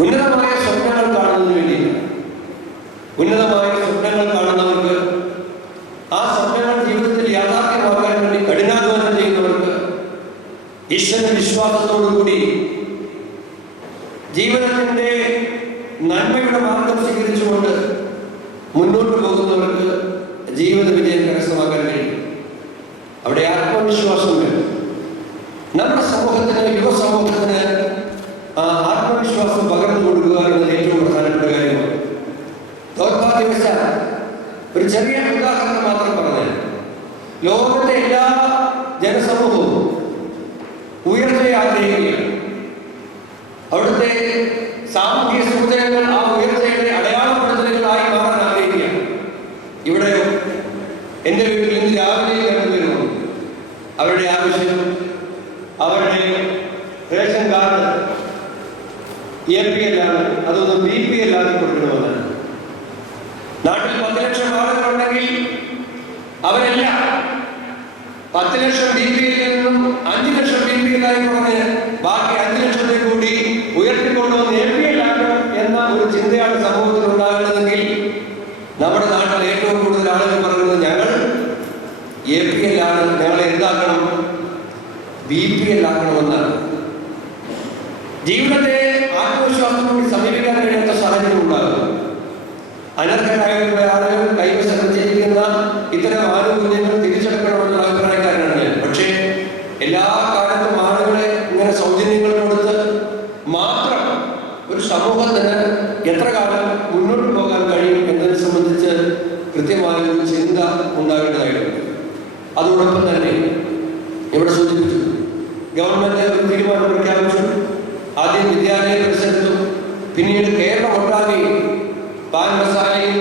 ഉന്നതമായ സ്വപ്നങ്ങൾ കാണുന്നതിന് വേണ്ടിയില്ല. ഉന്നതമായ സ്വപ്നങ്ങൾ കാണുന്നവർക്ക്, ആ സ്വപ്നങ്ങൾ ജീവിതത്തിൽ യാഥാർത്ഥ്യമാക്കാൻ വേണ്ടി കഠിനാധ്വാനം ചെയ്യുന്നവർക്ക് ഈശ്വര വിശ്വാസത്തോടുകൂടി ജീവിതത്തിന്റെ നന്മയുടെ മാർഗം സ്വീകരിച്ചുകൊണ്ട് മുന്നോട്ട് പോകുന്നവർക്ക് ജീവിത വിജയം കരസ്ഥമാക്കാൻ കഴിയും. അവിടെ ആത്മവിശ്വാസം വേണം. നമ്മുടെ സമൂഹത്തിന്, യുവസമൂഹത്തിന് ആത്മവിശ്വാസം പകർന്നു കൊടുക്കുക എന്നത് ഏറ്റവും പ്രധാനപ്പെട്ട കാര്യമാണ്. ദൗർഭാഗ്യവശാൽ ഒരു ചെറിയ ഉദാഹരണം മാത്രം പറഞ്ഞാൽ, ലോകത്തെ എല്ലാ ജനസമൂഹവും ഉയർച്ചയെ ആഗ്രഹിക്കുകയാണ്. അവിടുത്തെ സാമൂഹിക സൂചനകൾ ആ ഉയർച്ചയുടെ അടയാളപ്പെടുത്തലുകളായി മാറാൻ ആഗ്രഹിക്കുകയാണ്. ഇവിടെയോ എൻ്റെ വീട്ടിൽ ഇന്ന് രാവിലെ വരുന്നു. അവരുടെ ആവശ്യം, അവരുടെ റേഷൻ കാർഡ് APL ആണ്, അതൊന്ന് BPL ആക്കി കൊടുക്കണമെന്നാണ്. നാട്ടിൽ 10 ലക്ഷം ആളുകളുണ്ടെങ്കിൽ അവരെല്ലാം 10 ലക്ഷം BPL നിന്നും 5 ലക്ഷം BPL ആയി കുറഞ്ഞ് ബാക്കി 5 ലക്ഷത്തെ കൂടി ഉയർത്തിക്കൊണ്ടുവന്ന് APL ആക്കണം എന്ന ഒരു ചിന്തയാണ് സമൂഹത്തിൽ ഉണ്ടാകേണ്ടതെങ്കിൽ നമ്മുടെ നാട്ടിൽ ഏറ്റവും കൂടുതൽ ആളുകൾ പറയുന്നത് ഞങ്ങൾ APL ആണ്, ഞങ്ങളെ എന്താക്കണം, BPL ആക്കണമെന്നാണ്. ജീവിതത്തെ ആത്മവിശ്വാസത്തോടെ സമീപിക്കാൻ കഴിയാത്ത സാഹചര്യം ഉണ്ടാകും. അനർഹരായിട്ടുള്ള ആളുകൾ കൈവശം ചെയ്തിരിക്കുന്ന ഇത്തരം ആനുകൂല്യങ്ങൾ തിരിച്ചെടുക്കണമെന്ന അഭിപ്രായക്കാരനാണ് ഞാൻ. പക്ഷേ എല്ലാ കാലത്തും ആളുകളെ ഇങ്ങനെ സൗജന്യങ്ങൾ കൊടുത്ത് മാത്രം ഒരു സമൂഹത്തിന് എത്ര കാലം മുന്നോട്ട് പോകാൻ കഴിയും എന്നതിനെ സംബന്ധിച്ച് കൃത്യമായ ഒരു ചിന്ത ഉണ്ടാകേണ്ടതായിട്ടുണ്ട്. അതോടൊപ്പം തന്നെ ഇവിടെ സൂചിപ്പിച്ചു, ഗവൺമെന്റ് ഒരു തീരുമാനം പ്രഖ്യാപിച്ചു. ആദ്യം വിദ്യാലയ പരിസരത്തും പിന്നീട് കേരളം ഒട്ടാകെ പാൻ മസാലയും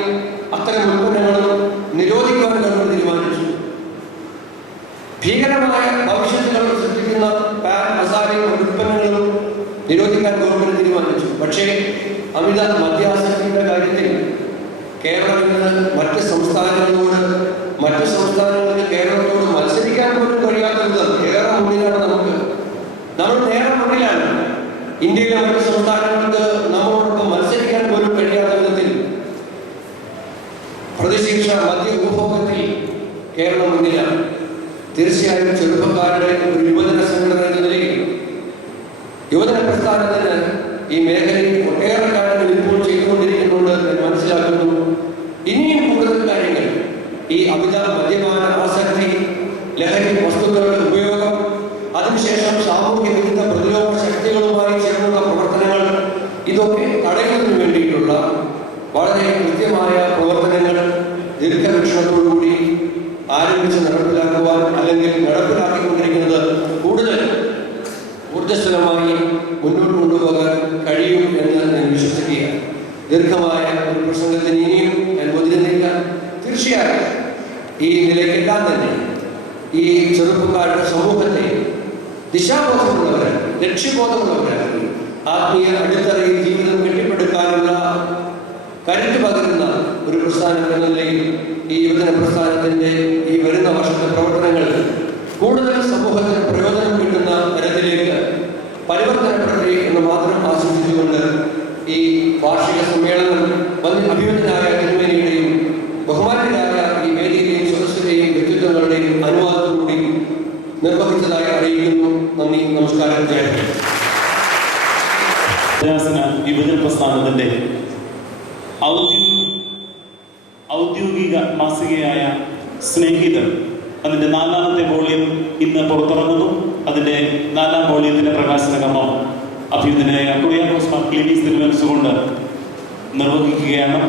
അത്തരം ഉൽപ്പന്നങ്ങളും നിരോധിക്കുവാൻ ഗവൺമെന്റ് തീരുമാനിച്ചു. ഭീകരമായ ഭവിഷ്യത്തുകൾ സൃഷ്ടിക്കുന്ന പാൻ മസാലയും ഉൽപ്പന്നങ്ങളും നിരോധിക്കാൻ ഗവൺമെന്റ് തീരുമാനിച്ചു. പക്ഷേ അമിത മദ്യാസക്തിയുടെ കാര്യത്തിൽ കേരളം ഇന്ന് മറ്റ് സംസ്ഥാനങ്ങൾക്ക് കേരളത്തോട് മത്സരിക്കാൻ പോലും കഴിയാത്ത വിധം ഏറെ മുന്നിലാണ്. നമ്മൾ നേരെ മുന്നിലാണ്. ഇന്ത്യയിലെ മറ്റ് സംസ്ഥാനങ്ങൾക്ക് നമ്മളോടൊപ്പം മത്സരിക്കാൻ പോലും കഴിയാത്ത വിധത്തിൽ പ്രതിശീർഷ മദ്യ ഉപഭോഗത്തിൽ കേരളം മുന്നിലാണ്. തീർച്ചയായും ചെറുപ്പക്കാരുടെ ഒരു യുവജന സംഘടന എന്ന നിലയിൽ യുവജന പ്രസ്ഥാനത്തിന് ഈ മേഖലയിൽ ഒട്ടേറെ കാര്യങ്ങൾ ഇപ്പോൾ ചെയ്തുകൊണ്ടിരിക്കുന്നുണ്ട് എന്ന് മനസ്സിലാക്കുന്നു. ഇനിയും കൂടുതൽ കാര്യങ്ങൾ ഈ അമിത മദ്യപാന ആസക്തി, ലഹരി വസ്തുക്കളുടെ ഉപയോഗം, അതിനുശേഷം സാമൂഹ്യ വിരുദ്ധ പ്രതിരോധ ശക്തികളുമായി ചേർന്നുള്ള പ്രവർത്തനങ്ങൾ, ഇതൊക്കെ തടയുന്നതിന് വേണ്ടിയിട്ടുള്ള വളരെ കൃത്യമായ പ്രവർത്തനങ്ങൾ ദീർഘവീക്ഷണത്തോടുകൂടി ആരംഭിച്ച് നടപ്പിലാക്കുവാൻ അല്ലെങ്കിൽ നടപ്പിലാക്കിക്കൊണ്ടിരിക്കുന്നത് കൂടുതൽ ഊർജ്ജസ്വലമായി മുന്നോട്ട് കൊണ്ടുപോകാൻ കഴിയും എന്ന് ഞാൻ വിശ്വസിക്കുകയാണ്. ദീർഘമായ ഒരു പ്രസംഗത്തിന് ഇനിയും ഞാൻ മുതിരുന്നില്ല. തീർച്ചയായും ഈ നിലയ്ക്കെല്ലാം തന്നെ ഈ ചെറുപ്പക്കാരുടെ സമൂഹത്തെ ദിശാബോധമുള്ളവരാണ്, ലക്ഷ്യബോധമുള്ളവരാണ്, ആത്മീയ അടിത്തറയിൽ ജീവിതം കെട്ടിപ്പടുക്കാനുള്ള കരുത്ത് പകരുന്ന ഒരു പ്രസ്ഥാനം എന്ന നിലയിൽ ഈ യുവജന പ്രസ്ഥാനത്തിന്റെ ഈ വരുന്ന വർഷത്തെ പ്രവർത്തനങ്ങൾ കൂടുതൽ സമൂഹത്തിന് പ്രയോജനം കിട്ടുന്ന തരത്തിലേക്ക് പരിവർത്തനപ്പെടട്ടെ എന്ന് മാത്രം ആശംസിച്ചുകൊണ്ട് ഈ വാർഷിക സമ്മേളനം അഭിമന്യനായ തിരുമേനിയുടെയും ബഹുമാന്യരായ ഈ വേദിയിലെയും സദസ്യരെയും വ്യക്തിത്വങ്ങളുടെയും അനുവാദത്തോടുകൂടി നിർവഹിച്ചതായി അറിയിക്കുന്നു. നന്ദി, നമസ്കാരം. യുവജന പ്രസ്ഥാനത്തിന്റെ ഔദ്യോഗിക മാസികയായ സ്നേഹിതർ, അതിന്റെ 4ാമത്തെ വോള്യം ഇന്ന് പുറത്തിറങ്ങുന്നു. അതിന്റെ 4ാം വോള്യത്തിന്റെ പ്രകാശന കർമ്മം അഭ്യുന്നതനായ കുര്യാക്കോസ് മാർ ക്ലീമീസ് തിരുമനസ്സുകൊണ്ട് നിർവഹിക്കുകയാണ്.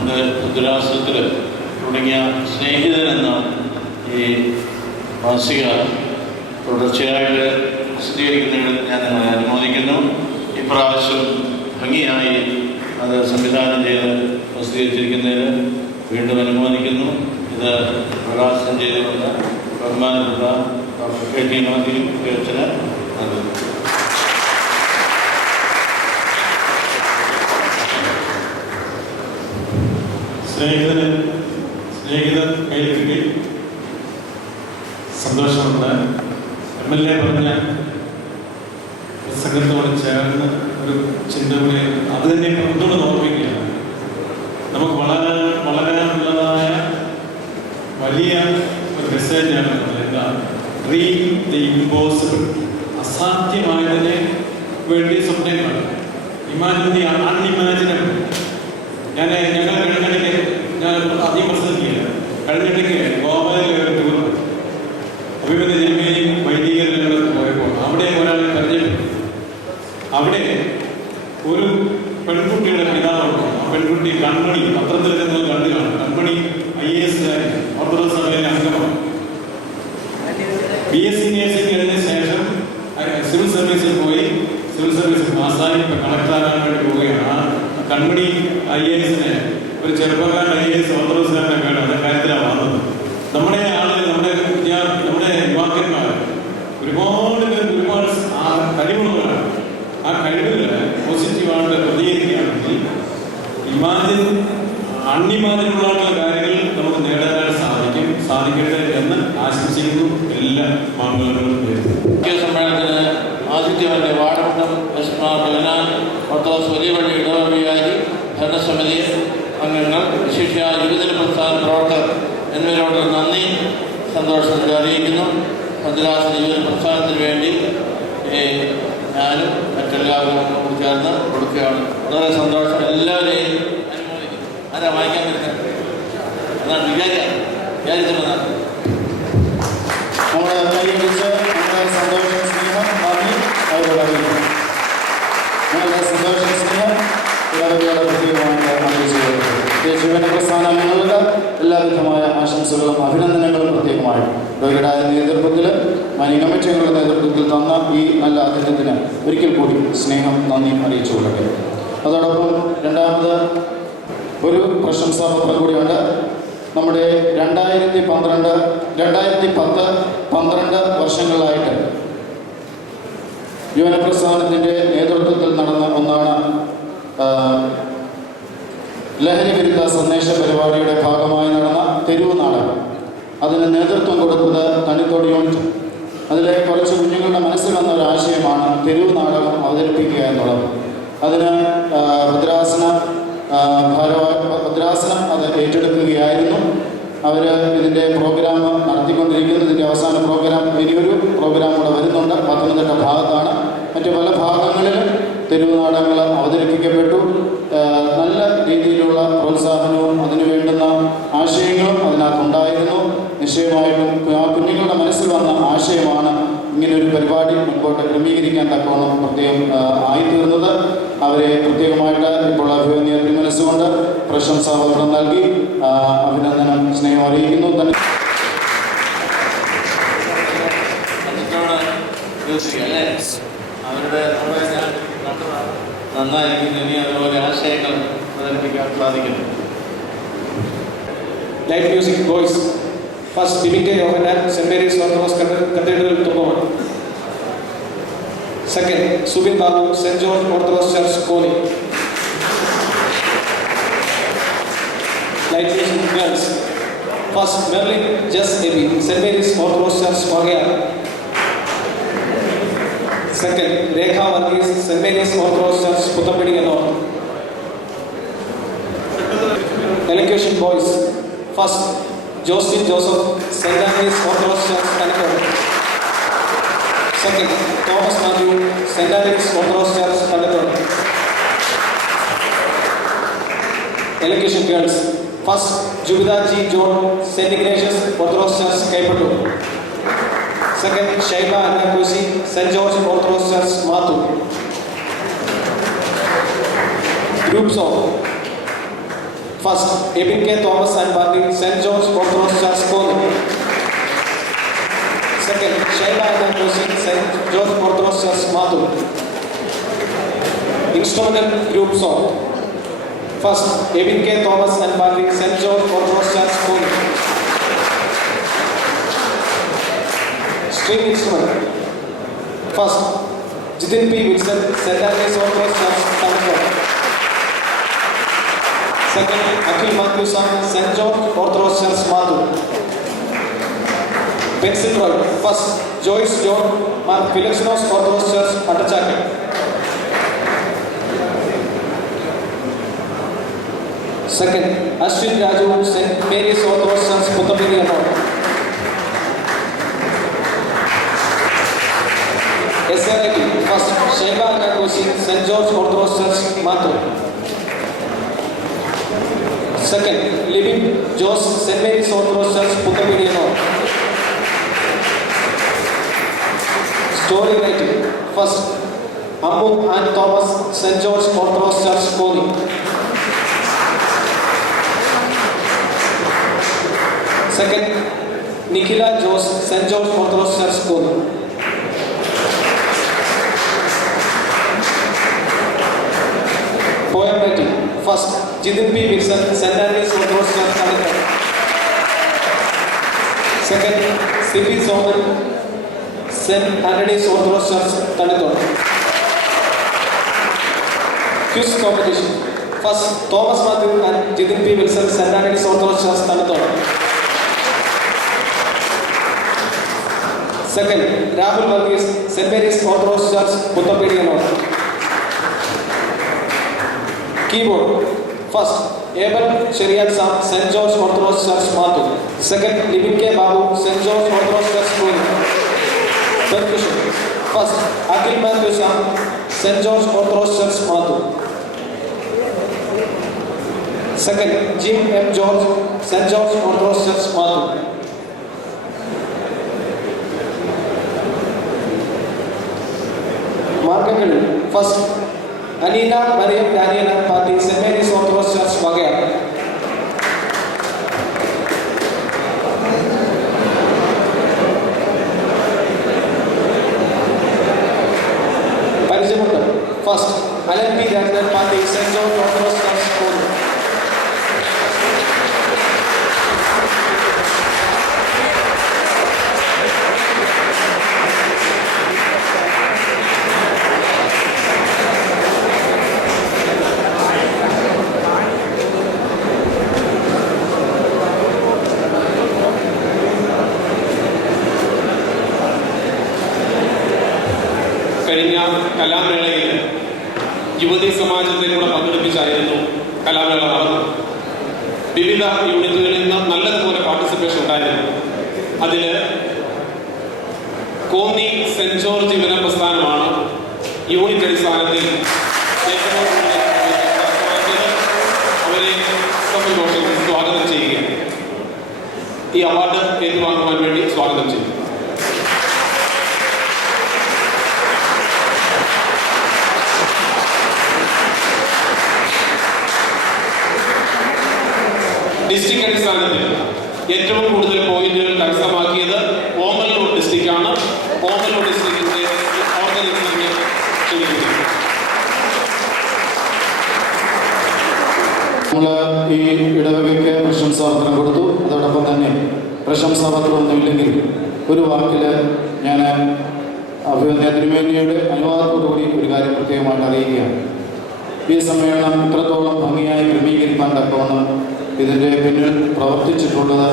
അത് ഉത്തരാസത്തിൽ തുടങ്ങിയ സ്നേഹിതൻ എന്ന ഈ മാസിക തുടർച്ചയായിട്ട് പ്രസിദ്ധീകരിക്കുന്നതിന് ഞാൻ നിങ്ങളെ അനുമോദിക്കുന്നു. ഇപ്രാവശ്യം ഭംഗിയായി അത് സംവിധാനം ചെയ്ത് പ്രസിദ്ധീകരിച്ചിരിക്കുന്നതിന് വീണ്ടും അനുമോദിക്കുന്നു. ഇത് പ്രകാശനം ചെയ്തുകൊണ്ട് ബഹുമാനപ്പെട്ട ഡോക്ടർ KT മാത്യു അച്ഛന് നൽകുന്നു. സ്നേഹിതർ കയ്യിൽ കിട്ടി, സന്തോഷമുണ്ട്. MLA പറഞ്ഞ പ്രസംഗത്തോട് ചേർന്ന് ഒരു ചിന്ത കൂടി അത് തന്നെ ഒന്നുകൂടെ ഓർമ്മിക്കുകയാണ്. നമുക്ക് വളരാനുള്ളതായ വലിയ ഒരു മെസ്സേജാണ്. എന്താ? Dream the impossible. അസാധ്യമായതിനെ വേണ്ടി സ്വപ്നം കാണും. Imagine the unimaginable. ഞങ്ങൾ കഴിഞ്ഞിടയ്ക്ക് ഞാൻ അധികം പ്രസംഗിക്കില്ല. കഴിഞ്ഞിടയ്ക്ക് ഗോവയിൽ ഒരു ടൂർ അഭിമന്യ ജന്മയും വൈദികരെല്ലാം പോയപ്പോൾ അവിടെ ഒരാളെ പരിചയപ്പെട്ടു. അവിടെ ഒരു പെൺകുട്ടിയുടെ പിതാവുണ്ട്. ആ പെൺകുട്ടി കൺമണി, പത്രത്തിൽ നിങ്ങൾ കണ്ടു കാണും. കൺമണി IAS ഓർത്തഡോക്സ് സഭയിലെ അംഗമാണ്. BSc നേഴ്സിംഗ് കഴിഞ്ഞ ശേഷം സിവിൽ സർവീസിൽ പോയി, സിവിൽ സർവീസ് പാസ്സായി ഇപ്പം കളക്ടറാകാൻ വേണ്ടി പോവുകയാണ്. ആ കൺമണി IASനെ ഒരു ചെറുപ്പക്കാരൻ IAS ഓർത്തഡോക്സുകാരനെ വേണം. അത് കാര്യത്തിലാണ് വന്നത്. നമ്മുടെ ആളുകൾ, നമ്മുടെ യുവാക്കന്മാർ ഒരുപാട് പേർ ഒരുപാട് കഴിവുള്ളവരാണ്. ആ കഴിവുകൾ അൺഇമാജിനബിൾ ആയിട്ടുള്ള കാര്യങ്ങൾ നമുക്ക് നേടാനായിട്ട് സാധിക്കട്ടെ എന്ന് ആശംസിക്കുന്നു. എല്ലാ മാമലകളും സമ്മേളനത്തിന് ആതിഥ്യമല്ലേ വാഴമുട്ടം ഓർത്തഡോക്സ് വലിയ പള്ളി ഇടവവികാരി ഭരണസമിതി അംഗങ്ങൾ, വിശിഷ്യ യുവജന പ്രസ്ഥാന പ്രവർത്തകർ എന്നിവരോട് നന്ദി സന്തോഷത്തിൽ അറിയിക്കുന്നു. ഭദ്രാസന യുവജന പ്രസ്ഥാനത്തിന് വേണ്ടി ഞാനും മറ്റെല്ലാവരും കൂടി ചേർന്ന് കൊടുക്കുകയാണ്. വളരെ സന്തോഷം. എല്ലാവരെയും അനുമോദിക്കുന്നു. ആരാ വായിക്കാൻ പറ്റുന്നത്? അതാണ് വിചാരിച്ചതാണ്. നമ്മുടെ കൈയടിച്ച് നമ്മുടെ സന്തോഷം, സ്നേഹം, നന്ദി അവരോട് അറിയിക്കുന്നു. നമ്മുടെ സന്തോഷം, സ്നേഹം ഇടവകയുടെ പ്രത്യേകമായിട്ട് അറിയിച്ചു. യുവജന പ്രസ്ഥാനങ്ങൾക്ക് എല്ലാവിധമായ ആശംസകളും അഭിനന്ദനങ്ങളും പ്രത്യേകമായി ഇടവകയുടെ നേതൃത്വത്തിൽ മാന്യ കമ്മിറ്റികളുടെ നേതൃത്വത്തിൽ തന്ന ഈ നല്ല അതിഥ്യത്തിന് ഒരിക്കൽ കൂടി സ്നേഹം, നന്ദി അറിയിച്ചു കൊള്ളട്ടെ. അതോടൊപ്പം രണ്ടാമത് ഒരു പ്രശംസാപത്രം കൂടിയുണ്ട്. നമ്മുടെ 2010-12 വർഷങ്ങളായിട്ട് യുവന പ്രസ്ഥാനത്തിൻ്റെ നേതൃത്വത്തിൽ നടന്ന ഒന്നാണ് ലഹരി വിരുദ്ധ സന്ദേശ പരിപാടിയുടെ ഭാഗമായി നടന്ന തെരുവ് നാടകം. അതിന് നേതൃത്വം കൊടുത്തത് തണിത്തോട് യൂണിറ്റ്. അതിലെ കുറച്ച് കുഞ്ഞുങ്ങളുടെ മനസ്സിൽ വന്ന ഒരു ആശയമാണ് തെരുവ് നാടകം അവതരിപ്പിക്കുക എന്നുള്ളത്. അതിന് ഭദ്രാസനം അത് ഏറ്റെടുക്കുകയായിരുന്നു. അവർ ഇതിൻ്റെ പ്രോഗ്രാം നടത്തിക്കൊണ്ടിരിക്കുന്നത്. ഇതിൻ്റെ അവസാന പ്രോഗ്രാം, ഇനിയൊരു പ്രോഗ്രാം കൂടെ വരുന്നുണ്ട്. പത്തനംതിട്ട ഭാഗത്താണ്. മറ്റ് പല ഭാഗങ്ങളിലും തെരുവ് നാടകങ്ങൾ അവതരിപ്പിക്കപ്പെട്ടു. നല്ല രീതിയിലുള്ള പ്രോത്സാഹനവും അതിനു വേണ്ടുന്ന ആശയങ്ങളും അതിനകത്തുണ്ടായിരുന്നു. നിശ്ചയമായിട്ടും ആ കുഞ്ഞുങ്ങളുടെ മനസ്സിൽ വന്ന ആശയമാണ് ഇങ്ങനൊരു പരിപാടി മുൻപോട്ട് ക്രമീകരിക്കാൻ തക്കവണ്ണം പ്രത്യേകം ആയിത്തീർന്നത്. അവരെ പ്രത്യേകമായിട്ട് ഇപ്പോൾ അഭിനന്ദനം മനസ്സുകൊണ്ട് പ്രശംസാപത്രം നൽകി അഭിനന്ദനം, സ്നേഹം അറിയിക്കുന്നു. തന്നെ അവരുടെ നന്നായിരിക്കും. ഇനി അതുപോലെ ആശയങ്ങൾ അവതരിപ്പിക്കാൻ സാധിക്കുന്നു. Light music boys. ഫസ്റ്റ് ബിബിന്റെ Yohannan, saint Mary's orthodox cathedral Thumpamon. Second Subin Babu, saint George orthodox church Konni. Light music girls. First Merlin Jess Aby, saint Mary's orthodox church Vagayar. Second Rekha Varghese, saint Mary's orthodox church പുത്തമ്പടി എന്നോർ. Elocution boys. First Jostin Joseph, saint Antony's orthodox church Kanakode. Second Thomas Mathew, saint Antony's orthodox church Kanakode. Elocution girls. First Jubitha G John, saint Ignatius orthodox church Kaipattoor. Second Shaiba അന്നാക്കൂസി, saint George orthodox church Mathoor. Group song. First Ebin K Thomas and ബാക്കി, saint George orthodox church Konni. Second Shaiba അന്നാക്കൂസി, saint George orthodox church Mathoor. Instrumental group song. First Ebin K Thomas and ബാക്കി, saint George orthodox church Konni. String instrument. First, Jitin P. Wilson, St. Agnes Orthodox Church, Tamil. Second, Akhil Mathusan, St. George Orthodox Church, Madhu. Pencil Roy. First, Joyce John, Mark Philoxenos Orthodox Church, Attachaka. Second, Ashwin Raju, St. Mary's Orthodox Church, Puttapalli. SRIT. First, Shaiba Akakoshi, St. George Orthodox Church, Mathur. Second, Living Jose, St. Mary's Orthodox Church, Puttapalli. Story writing. First, Ammu and Thomas, St. George Orthodox Church, Koni. Second, Nikhila Jose, St. George Orthodox Church, Koni. Poem writing. First, Jidin P. Wilson, St. Andrews Orthodox Church, Calicut. Second, C.P. Soman, St. Andrews Orthodox Church, Calicut. Quiz competition. First, Thomas Matthew and Jithin P. Wilson, St. Anthony's Orthodox Church, Tanathoda. Second, Rahul Varghese, St. Mary's Orthodox Church, Puttapediyanod. Keyboard. First, Abel Sheriat Sam, St. George Orthodox Church, Mathu. Second, Libin K. Babu, St. George Orthodox Church, Pune. Percussion. First, Akhil Matthew Sam, St. George Orthodox Church, Mathu. Second, Jim M. George, St. George Orthodox Church, Mathu. Marketed. First, Anina Mariam Daniela Party, St. Mary's Orthodox Church, Bagaya. Parijamutta. First, Alan P. Ragnar Party, St. George Orthodox Church, Pune. കഴിഞ്ഞ കലാമേളയിൽ യുവതി സമാജത്തെ കൂടെ പങ്കെടുപ്പിച്ചായിരുന്നു കലാമേള നടന്നത്. വിവിധ യൂണിറ്റുകളിൽ നിന്ന് നല്ലതുപോലെ പാർട്ടിസിപ്പേഷൻ ഉണ്ടായിരുന്നു. അതിൽ കോന്നി സെന്റ് ജോർജ് യുവന പ്രസ്ഥാനമാണ് യൂണിറ്റ് അടിസ്ഥാനത്തിൽ അവരെ സന്തോഷത്തിൽ സ്വാഗതം ചെയ്യുക. ഈ അവാർഡ് ഏറ്റുവാങ്ങുവാൻ വേണ്ടി സ്വാഗതം ചെയ്യും. ഡിസ്ട്രിക്ട് അടിസ്ഥാനത്തിൽ ഏറ്റവും കൂടുതൽ പോയിന്റുകൾ കരസ്ഥമാക്കിയത് ഓമല്ലൂർ ഡിസ്ട്രിക്റ്റാണ്. ഓമല്ലൂർ ഡിസ്ട്രിക്റ്റിന്റെ ഓർഗനൈസറിനെ ക്ഷണിക്കുന്നു. നമ്മൾ ഈ ഇടവകയ്ക്ക് പ്രശംസാപത്രം കൊടുത്തു. അതോടൊപ്പം തന്നെ പ്രശംസാപത്രം ഒന്നുമില്ലെങ്കിൽ ഒരു വാക്കിൽ ഞാൻ അഭിവന്യ തിരുമേനിയുടെ അനുവാദത്തോടുകൂടി ഒരു കാര്യം പ്രത്യേകമായിട്ട് അറിയിക്കുകയാണ്. ഈ സമ്മേളനം ഇത്രത്തോളം ഭംഗിയായി ക്രമീകരിക്കാൻ തക്കവണ്ണം ഇതിൻ്റെ പിന്നിൽ പ്രവർത്തിച്ചിട്ടുള്ളത്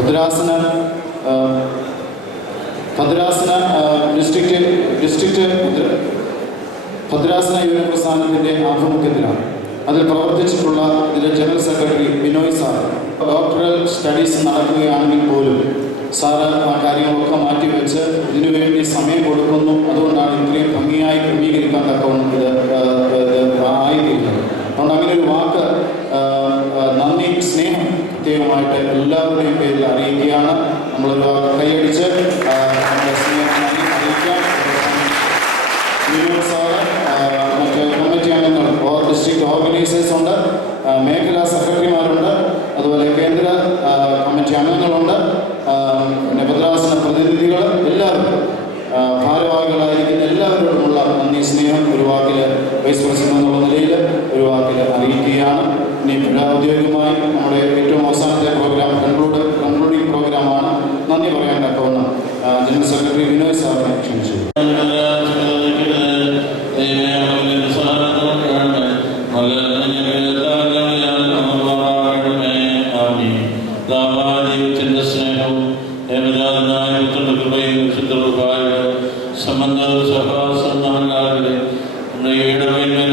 ഭദ്രാസന ഡിസ്ട്രിക്റ്റ് ഭദ്രാസന യുവന പ്രസ്ഥാനത്തിൻ്റെ ആഭിമുഖ്യത്തിലാണ്. അതിൽ പ്രവർത്തിച്ചിട്ടുള്ള ഇതിലെ general secretary Binoy sir doctoral studies നടക്കുകയാണെങ്കിൽ പോലും സാറ് ആ കാര്യങ്ങളൊക്കെ മാറ്റിവെച്ച് ഇതിനുവേണ്ടി സമയം കൊടുക്കുന്നു. അതുകൊണ്ടാണ് ഇത്രയും ഭംഗിയായി ക്രമീകരിക്കാൻ തക്കവണ്ണം ഇത് ആയിത്തീരുന്നത്. അതുകൊണ്ട് അങ്ങനെ ഒരു വാക്ക് നന്ദി സ്നേഹം പ്രത്യേകമായിട്ട് എല്ലാവരുടെയും പേരിൽ അറിയിക്കുകയാണ്. നമ്മളൊരു വാക്ക് കൈയടിച്ച് നമ്മുടെ സ്നേഹം നന്ദി അറിയിക്കാം. സാറ് മറ്റ് കമ്മിറ്റി അംഗങ്ങൾ ഡിസ്ട്രിക്ട് ഓർഗനൈസേഴ്സ് ഉണ്ട്, മേഖലാ സെക്രട്ടറിമാരുണ്ട്, അതുപോലെ കേന്ദ്ര കമ്മിറ്റി അംഗങ്ങളുണ്ട്, പിന്നെ ഭദ്രാസന പ്രതിനിധികൾ, എല്ലാവരും ഭാരവാഹികളായിരിക്കുന്ന എല്ലാവരോടുമുള്ള നന്ദി സ്നേഹം ഒരു വാക്കിൽ വൈസ് പ്രസിഡന്റ് എന്നുള്ള നിലയിൽ ഒരു വാക്കിൽ അറിയിക്കുകയാണ്. ഇനി ഔദ്യോഗികമായി നമ്മുടെ ഏറ്റവും അവസാനത്തെ പ്രോഗ്രാം കൺക്ലൂഡിംഗ് പ്രോഗ്രാമാണ്. നന്ദി പറയാൻ തക്കവണ്ണം ജനറൽ സെക്രട്ടറി വിനോയ് സാറിനെ ക്ഷണിച്ചു. സംബന്ധ സഭാസന്ധാനങ്ങളുടെ നമ്മുടെ ഇടവയിലെ